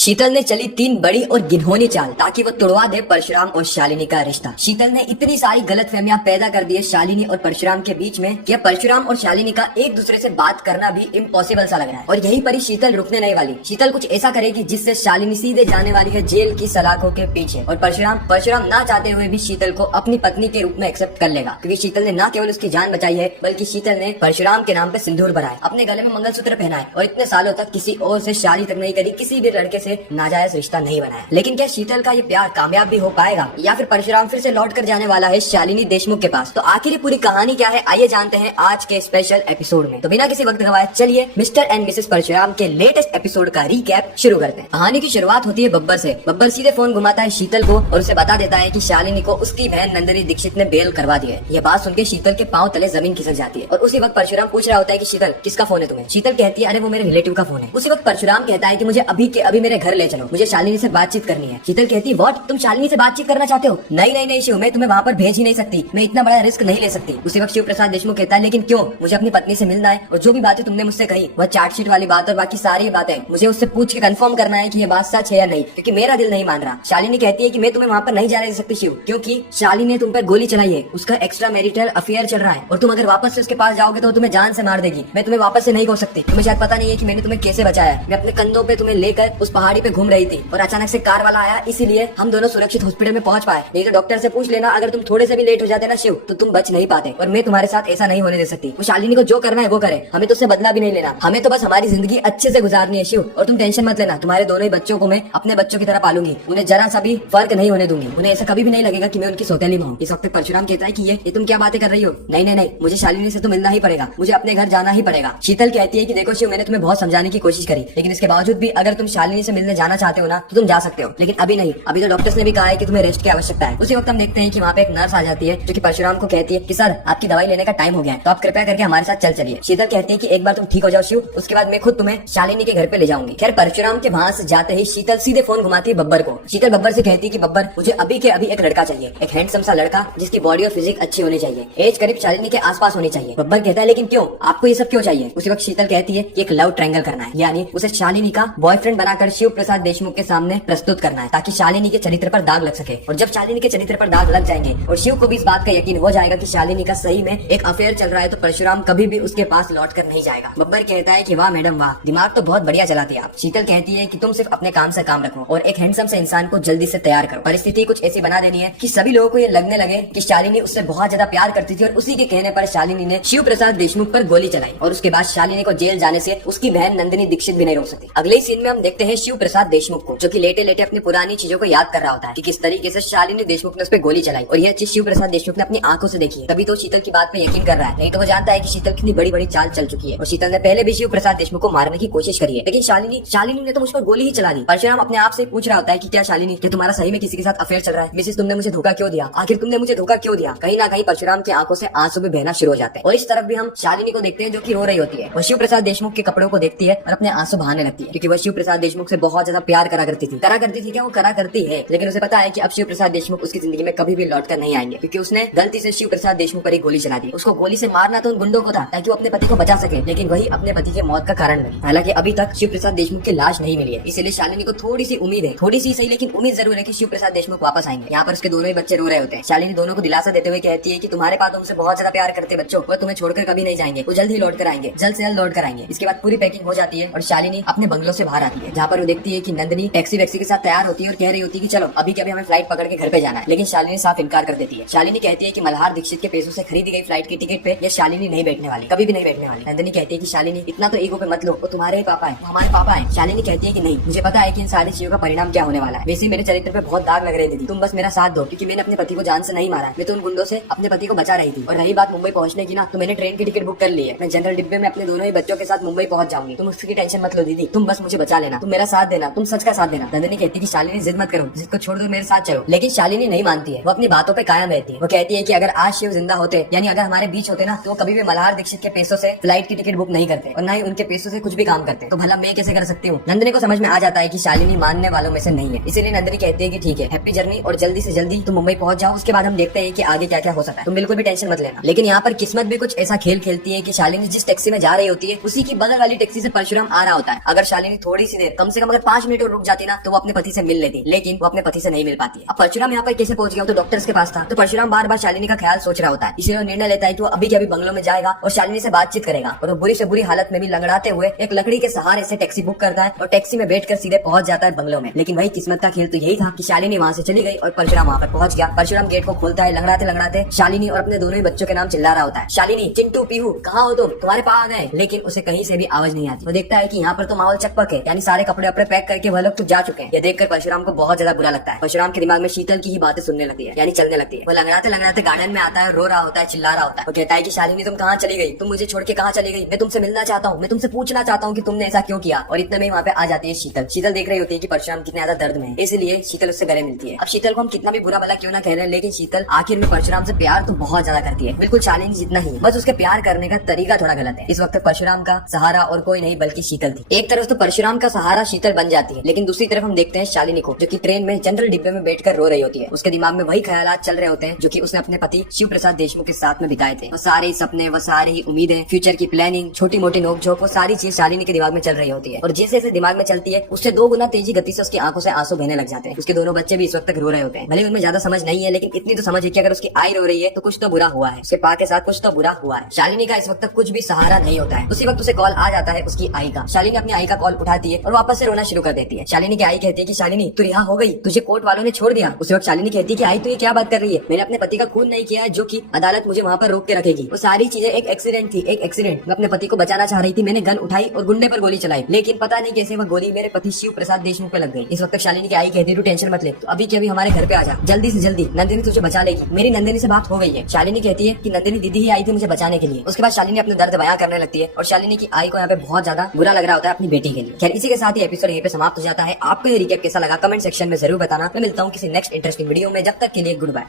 शीतल ने चली 3 बड़ी और गिनहोनी चाल ताकि वो तुड़वा दे परशुराम और शालिनी का रिश्ता। शीतल ने इतनी सारी गलतफहमियां पैदा कर दी है शालिनी और परशुराम के बीच में कि परशुराम और शालिनी का एक दूसरे से बात करना भी इम्पॉसिबल सा लग रहा है। और यहीं पर ही शीतल रुकने नहीं वाली। शीतल कुछ ऐसा करेगी जिससे शालिनी सीधे जाने वाली है जेल की सलाखों के पीछे। और परशुराम ना चाहते हुए भी शीतल को अपनी पत्नी के रूप में एक्सेप्ट कर लेगा, क्योंकि शीतल ने न केवल उसकी जान बचाई है बल्कि शीतल ने परशुराम के नाम पे सिंदूर भरा है, अपने गले में मंगलसूत्र पहना है और इतने सालों तक किसी और से शादी तक नहीं करी, किसी भी लड़के से नाजायज रिश्ता नहीं बनाया। लेकिन क्या शीतल का ये प्यार कामयाब भी हो पाएगा या फिर परशुराम फिर से लौट कर जाने वाला है शालिनी देशमुख के पास? तो आखिर ये पूरी कहानी क्या है, आइए जानते हैं आज के स्पेशल एपिसोड में। तो बिना किसी वक्त गवाए चलिए मिस्टर एंड मिसेस परशुराम के लेटेस्ट एपिसोड का रीकैप शुरू करते हैं। कहानी की शुरुआत होती है बब्बर से। बब्बर सीधे फोन घुमाता है शीतल को और उसे बता देता है कि शालिनी को उसकी बहन नंदिनी दीक्षित ने बेल करवा दी है। ये बात सुनकर शीतल के पांव तले जमीन खिसक जाती है। और उसी वक्त परशुराम पूछ रहा होता है कि शीतल किसका फोन है तुम्हें? शीतल कहती है अरे वो मेरे रिलेटिव का फोन है। उसी वक्त परशुराम कहता है कि मुझे अभी के अभी मेरे घर ले चलो, मुझे शालिनी से बातचीत करनी है। शीतल कहती है व्हाट, तुम शालिनी से बातचीट करना चाहते हो? नहीं नहीं नहीं शिव, मैं तुम्हें वहाँ पर भेज ही नहीं सकती, मैं इतना बड़ा रिस्क नहीं ले सकती। उसी वक्त शिव प्रसाद देशमुख कहता है लेकिन क्यों? मुझे अपनी पत्नी से मिलना है और जो भी बातें तुमने मुझसे कही वह चार्जशीट वाली बात और बाकी सारी बातें मुझे उससे पूछ के कंफर्म करना है कि ये बात सच है या नहीं, क्योंकि मेरा दिल नहीं मान रहा। शालिनी कहती है कि मैं तुम्हें वहाँ पर नहीं जाने दे सकती शिव, क्योंकि शालिनी ने तुम पर गोली चलाई है, उसका एक्स्ट्रा मैरिटल अफेयर चल रहा है और तुम अगर वापस से उसके पास जाओगे तो तुम्हें जान से मार देगी। मैं तुम्हें वापस से नहीं खोल सकती। तुम्हें शायद पता नहीं है कि मैंने तुम्हें कैसे बचाया। मैं अपने कंधों पे तुम्हें लेकर उस पहाड़ी पे घूम रही थी और अचानक से कार वाला आया, इसीलिए हम दोनों सुरक्षित हॉस्पिटल में पहुंच पाए। नहीं तो डॉक्टर से पूछ लेना, अगर तुम थोड़े से भी लेट हो जाते ना शिव तो तुम बच नहीं पाते। और मैं तुम्हारे साथ ऐसा नहीं होने दे सकती। वो शालिनी को जो करना है वो करे, हमें तो उससे बदला भी नहीं लेना, हमें तो बस हमारी जिंदगी अच्छे से गुजारनी है शिव। और तुम टेंशन मत लेना, तुम्हारे दोनों ही बच्चों को मैं अपने बच्चों की तरह पालूंगी, उन्हें जरा सा भी फर्क नहीं होने दूंगी, उन्हें ऐसा कभी भी नहीं लगेगा कि मैं उनकी सौतेली मां हूं। इस वक्त परशुराम कहता है कि ये तुम क्या बातें कर रही हो? नहीं नहीं नहीं, मुझे शालिनी से तो मिलना ही पड़ेगा, मुझे अपने घर जाना ही पड़ेगा। शीतल कहती है कि देखो शिव, मैंने तुम्हें बहुत समझाने की कोशिश करी, लेकिन इसके बावजूद भी अगर तुम शालिनी से मिलने जाना चाहते हो ना तो तुम जा सकते हो, लेकिन अभी नहीं। अभी तो डॉक्टर्स ने भी कहा है कि तुम्हें रेस्ट की आवश्यकता है। उसी वक्त हम देखते हैं कि वहाँ पे एक नर्स आ जाती है जो कि परशुराम को कहती है कि सर आपकी दवाई लेने का टाइम हो गया है, तो आप कृपया करके हमारे साथ चल चलिए। शीतल कहती है कि एक बार तुम ठीक हो जाओ शिव, उसके बाद मैं खुद तुम्हें शालिनी के घर पे ले जाऊंगी। खैर परशुराम के वहाँ से जाते ही शीतल सीधे फोन घुमाती है बब्बर को। शीतल बब्बर से कहती है कि बब्बर मुझे अभी के अभी एक लड़का चाहिए, एक हैंडसम सा लड़का जिसकी बॉडी और फिजिक अच्छी होनी चाहिए, एज करीब शालिनी के आसपास होनी चाहिए। बब्बर कहता है लेकिन क्यों, आपको ये सब क्यों चाहिए? उसी वक्त शीतल कहती है कि एक लव ट्रायंगल करना है, यानी उसे शालिनी का बॉयफ्रेंड बनाकर शिव प्रसाद देशमुख के सामने प्रस्तुत करना है ताकि शालिनी के चरित्र पर दाग लग सके। और जब शालिनी के चरित्र पर दाग लग जाएंगे और शिव को भी इस बात का यकीन हो जाएगा कि शालिनी का सही में एक अफेयर चल रहा है, तो परशुराम कभी भी उसके पास लौट कर नहीं जाएगा। बब्बर कहता है कि वाह मैडम वाह, दिमाग तो बहुत बढ़िया चलाती है आप। शीतल कहती है कि तुम सिर्फ अपने काम से काम रखो और एक हैंडसम से इंसान को जल्दी से तैयार करो। परिस्थिति कुछ ऐसी बना देनी है कि सभी लोगों को ये लगने लगे कि शालिनी उससे बहुत ज्यादा प्यार करती थी और उसी के कहने पर शालिनी ने शिव प्रसाद देशमुख पर गोली चलाई और उसके बाद शालिनी को जेल जाने से उसकी बहन नंदिनी दीक्षित भी नहीं रोक सकती। अगले ही सीन में हम देखते हैं शिव प्रसाद देशमुख को, जो कि लेटे लेटे अपनी पुरानी चीजों को याद कर रहा होता है कि किस तरीके से शालिनी देशमुख ने उस पर गोली चलाई और यह चीज शिव प्रसाद देशमुख ने अपनी आंखों से देखी है। तभी तो शीतल की बात पे यकीन कर रहा है, नहीं तो वो जानता है कि शीतल कितनी बड़ी बड़ी चाल चल चुकी है। और शीतल ने पहले भी शिव प्रसाद देशमुख को मारने की कोशिश करी है, लेकिन शालिनी ने तो मुझ पर गोली ही चला दी। परशुराम अपने आप से पूछ रहा होता है कि क्या शालिनी, क्या तुम्हारा सही में किसी के साथ अफेयर चल रहा है? मिसेस तुमने मुझे धोखा क्यों दिया? आखिर तुमने मुझे धोखा क्यों दिया? कहीं ना कहीं परशुराम की आंखों से आंसू भी बहना शुरू हो जाते हैं। और इस तरफ भी हम शालिनी को देखते हैं जो कि रो रही होती है। वो शिव प्रसाद देशमुख के कपड़ों को देखती है और अपने आंसू बहाने लगती है, क्योंकि वह शिव प्रसाद देशमुख से बहुत ज्यादा प्यार करा करती थी। क्या वो करा करती है, लेकिन उसे पता है कि अब शिव प्रसाद देशमुख उसकी जिंदगी में कभी भी लौट कर नहीं आएंगे, क्योंकि उसने गलती से शिव प्रसाद देशमुख पर एक गोली चला दी। उसको गोली से मारना तो उन गुंडों को था ताकि वो अपने पति को बचा सके, लेकिन वही अपने पति के मौत का कारण बनी। हालांकि अभी तक शिव प्रसाद देशमुख की लाश नहीं मिली है, इसलिए शालिनी को थोड़ी सी उम्मीद है, थोड़ी सी सही लेकिन उम्मीद जरूर है कि शिव प्रसाद देशमुख वापस आएंगे। यहाँ पर उसके दोनों ही बच्चे रो रहे होते हैं। शालिनी दोनों को दिलासा देते हुए कहती है कि तुम्हारे पास उनसे बहुत ज्यादा प्यार करते बच्चों, वो तुम्हें छोड़कर कभी नहीं जाएंगे, वो जल्द ही लौट कर आएंगे, जल्द से जल्द लौट कर आएंगे। इसके बाद पूरी पैकिंग हो जाती है और शालिनी अपने बंगलों से बाहर आती है, जहाँ पर वो देखती है कि नंदिनी टैक्सी वैक्सी के साथ तैयार होती है और कह रही होती है कि चलो अभी के अभी हमें फ्लाइट पकड़ के घर पे जाना है। लेकिन शालिनी साफ इनकार कर देती है। शालिनी कहती है कि मल्हार दीक्षित के पैसों से खरीदी गई फ्लाइट की टिकट पे ये शालिनी नहीं बैठने वाली, कभी भी नहीं बैठने वाली। नंदिनी कहती है कि शालिनी इतना तो ईगो पे मत लो, वो तुम्हारे ही पापा है, वो हमारे पापा है। शालिनी कहती है कि नहीं, मुझे पता है कि इन सारी चीजों का परिणाम क्या होने वाला है। वैसे मेरे चरित्र पे बहुत दाग लग रहे थे, तुम बस मेरा साथ दो, क्योंकि मैंने अपने पति को जान से नहीं मारा, मैं तो उन गुंडों से अपने पति को बचा रही थी। और रही बात मुंबई पहुंचने की ना, तो मैंने ट्रेन की टिकट बुक कर ली है, मैं जनरल डिब्बे में अपने दोनों ही बच्चों के साथ मुंबई पहुंच जाऊंगी, तुम उसकी टेंशन मत लो दीदी, तुम बस मुझे बचा लेना, तुम मेरा साथ देना, तुम सच का साथ देना। नंदिनी कहती है कि शालिनी जिद मत करो, जिसको छोड़ दो, मेरे साथ चलो। लेकिन शालिनी नहीं मानती है, वो अपनी बातों पे कायम रहती है। वो कहती है कि अगर आज शिव जिंदा होते, यानी अगर हमारे बीच होते ना, तो कभी भी मल्हार दीक्षित के पैसों से फ्लाइट की टिकट बुक नहीं करते और न ही उनके पैसों से कुछ भी काम करते, तो भला मैं कैसे कर सकती हूँ? नंदिनी को समझ में आ जाता है कि शालिनी मानने वालों में से नहीं है, इसीलिए नंदिनी कहती है कि ठीक है, हैप्पी जर्नी और जल्दी से जल्दी तुम मुंबई पहुंच जाओ, उसके बाद हम देखते हैं कि आगे क्या क्या हो सकता है, तुम बिल्कुल भी टेंशन मत लेना। लेकिन यहाँ पर किस्मत भी कुछ ऐसा खेल खेलती है कि शालिनी जिस टैक्सी में जा रही होती है उसी की बगल वाली टैक्सी से परशुराम आ रहा होता है। अगर शालिनी थोड़ी सी देर, कम से कम अगर 5 मिनट और रुक जाती ना तो वो अपने पति से मिल लेती, लेकिन वो अपने पति से नहीं मिल पाती है। अब परशुराम यहाँ पर कैसे पहुंच गया, तो डॉक्टर्स के पास था। तो परशुराम बार बार शालिनी का ख्याल सोच रहा होता है, इसलिए वो निर्णय लेता है कि वो अभी के अभी बंगलों में जाएगा और शालिनी से बातचीत करेगा। और वो बुरी से बुरी हालत में भी लंगड़ाते हुए एक लकड़ी के सहारे से टैक्सी बुक करता है और टैक्सी में बैठकर सीधे पहुंच जाता है बंगलों में। लेकिन वही किस्मत का खेल तो यही था कि शालिनी वहाँ से चली गई और परशुराम वहाँ पर पहुंच गया। परशुराम गेट को खोलता है, लंगड़ाते लंगड़ाते शालिनी और अपने दोनों ही बच्चों के नाम चिल्ला रहा होता है, शालिनी, चिंटू, पीहू, कहाँ हो तुम, तुम्हारे पास आ गए। लेकिन उसे कहीं से भी आवाज नहीं आती। वो देखता है कि यहाँ पर तो माहौल चकपक है, यानी सारे कपड़े अपने पैक करके वह लोग तो जा चुके हैं। ये देखकर परशुराम को बहुत ज्यादा बुरा लगता है। परशुराम के दिमाग में शीतल की ही बातें सुनने लगती है, यानी चलने लगती है। वो लंगड़ाते लंगड़ाते गार्डन में आता है, रो रहा होता है, चिल्ला रहा होता है। वो कहता है कि शालिनी तुम कहाँ चली गई, तुम मुझे छोड़ के कहाँ चली गई, मैं तुमसे मिलना चाहता हूँ, मैं तुमसे पूछना चाहता हूँ कि तुमने ऐसा क्यों किया। और इतने में वहाँ पे आ जाती है शीतल। शीतल देख रही होती है कि परशुराम कितने ज्यादा दर्द में है, इसलिए शीतल उससे गले मिलती है। अब शीतल को हम कितना भी बुरा भला क्यों ना कह रहे हैं, लेकिन शीतल आखिर में परशुराम से प्यार तो बहुत ज्यादा करती है, बिल्कुल शालिनी जितना ही, बस उसके प्यार करने का तरीका थोड़ा गलत है। इस वक्त परशुराम का सहारा और कोई नहीं बल्कि शीतल थी। एक तरफ तो परशुराम का सहारा शीतल बन जाती है, लेकिन दूसरी तरफ हम देखते हैं शालिनी को, जो कि ट्रेन में जनरल डिब्बे में बैठकर रो रही होती है। उसके दिमाग में वही ख्यालात चल रहे होते हैं जो कि उसने अपने पति शिव प्रसाद देशमुख के साथ में बिताए थे। वो सारे सपने, वो सारी उम्मीदें, फ्यूचर की प्लानिंग, छोटी मोटी नोकझोंक, वो सारी चीज शालिनी के दिमाग में चल रही होती है। और जैसे जैसे दिमाग में चलती है उससे 2 गुना तेजी गति से उसकी आंखों से आंसू बहने लग जाते हैं। उसके दोनों बच्चे भी इस वक्त तक रो रहे होते हैं। भले उनमें ज्यादा समझ नहीं है, लेकिन इतनी तो समझ है कि अगर उसकी आई रो रही है तो कुछ तो बुरा हुआ है, उसके पा के साथ कुछ तो बुरा हुआ है। शालिनी का इस वक्त तक कुछ भी सहारा नहीं होता है। उसी वक्त उसे कॉल आ जाता है उसकी आई का। शालिनी अपनी आई का कॉल उठाती है और वापस से रोना शुरू कर देती है। शालिनी की आई कहती है कि शालिनी तू रिहा हो गई, तुझे कोर्ट वालों ने छोड़ दिया। उसी वक्त शालिनी कहती है कि आई तू ये क्या बात कर रही है, मैंने अपने पति का खून नहीं किया है जो कि अदालत मुझे वहाँ पर रोक के रखेगी। वो सारी चीजें एक एक्सीडेंट थी, एक एक्सीडेंट। मैं अपने पति को बचाना चाह रही थी, मैंने गन उठाई और गुंडे पर गोली चलाई, लेकिन पता नहीं कैसे वह गोली मेरे पति शिव प्रसाद देशमुख पे लग गई। इस वक्त शालिनी की आई कहती है तू टेंशन मत ले, तो अभी के अभी हमारे घर पे आ जा, जल्दी से जल्दी, नंदिनी तुझे बचा लेगी। मेरी नंदिनी से बात हो गई है। शालिनी कहती है कि नंदिनी दीदी ही आई थी मुझे बचाने के लिए। उसके बाद शालिनी अपने दर्द बयां करने लगती है और शालिनी की आई को यहाँ पे बहुत ज्यादा बुरा लग रहा होता है अपनी बेटी के लिए। खैर इसी के साथ ही एपिसोड यहीं पे समाप्त हो जाता है। आपको ये रिकैप कैसा लगा कमेंट सेक्शन में जरूर बताना। मैं मिलता हूँ किसी नेक्स्ट इंटरेस्टिंग वीडियो में, जब तक के लिए गुड बाय।